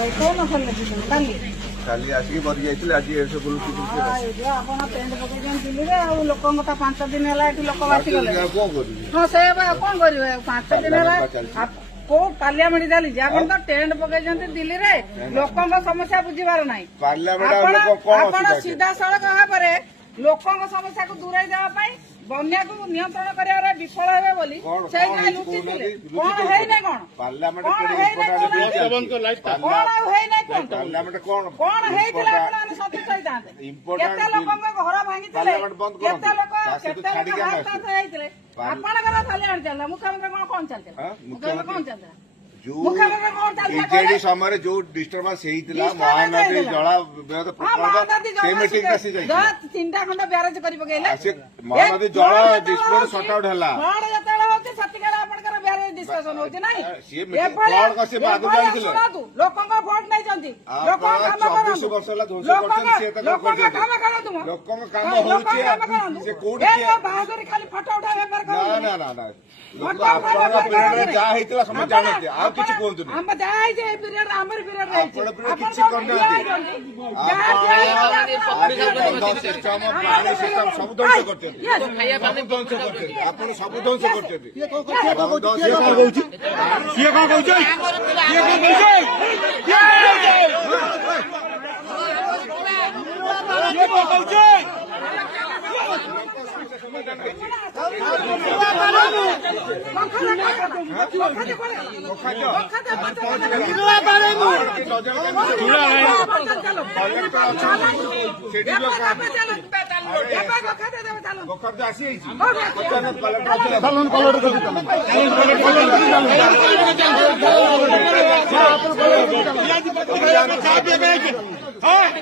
कौन फल काली काली आसिक मरी जाइए आज आप टेंट पकड़ दिल्ली में लोक 5 दिन है लोक बासिगले हाँ से कौन करेंगे 5 दिन है को पार्लियामेंट चली आप तो टेंट पकड़ दिल्ली में लोक समस्या बुझीबार ना सीधा सड़क भाव में लोक समस्या को दूर देवाई बन्या को नियंत्रण कर विफल हे बोली लुचिले कौन है कौन कौन सती सहित घर भांगी आपणकर पार्लियामेंट चलता मुख्यमंत्री कौन चलता मुख्यमंत्री कौन चलता बीजेडी समय जो डिस्टर्बांस महानदी जल 3टा खंड ब्यारेज कर महानदी जल डिस्प्यूट सॉर्ट आउट डिस्कसन हो लोक भोट नहीं बाहादुरी खाली फटो उठा समझ जानते आप किसी कहतु सब ध्वंस Hey!